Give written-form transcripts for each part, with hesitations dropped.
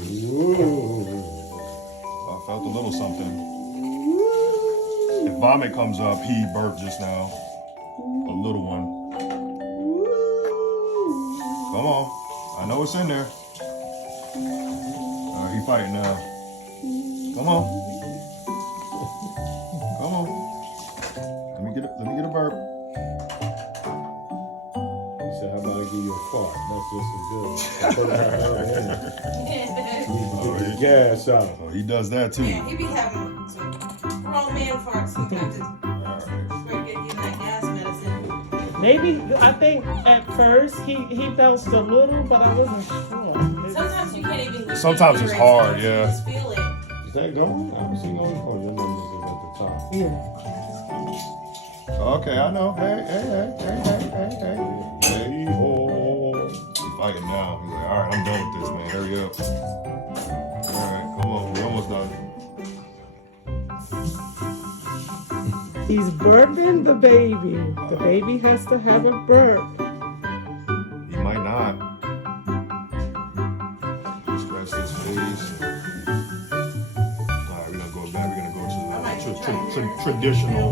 I felt a little something. If vomit comes up, he burped just now. A little one. Come on. I know it's in there. He fighting now. Come on. Come on. Let me get a burp. He said, how about I give you a fart? That's just as good. Get the gas out. Oh, he does that too. Yeah, he be having some grown man farts sometimes. We're getting that gas medicine. Maybe, I think at first he belched a little, but I wasn't sure. Sometimes you can't even. Sometimes it's hard, yeah. You just feel it. Is that going? I'm seeing on the phone. Your numbers is at the top. Yeah. Okay, I know. Hey. Hey, oh. He's fighting now. He's like, all right, I'm done with this, man. Hurry up. All right, come on. We're almost done. He's burping the baby. The baby has to have a burp. He might not. Scratch his face. All right, we're gonna go back. We're gonna go to the traditional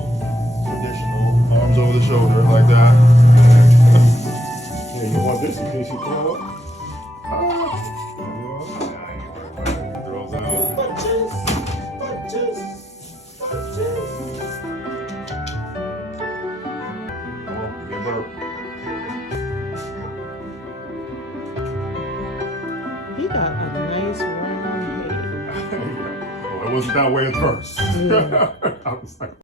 arms over the shoulder like that. Yeah, you want this in case you throw up? Throws out. Punches. Come on, give me a burp. He got a nice round head. Well, it wasn't that way at first. Yeah. I was like,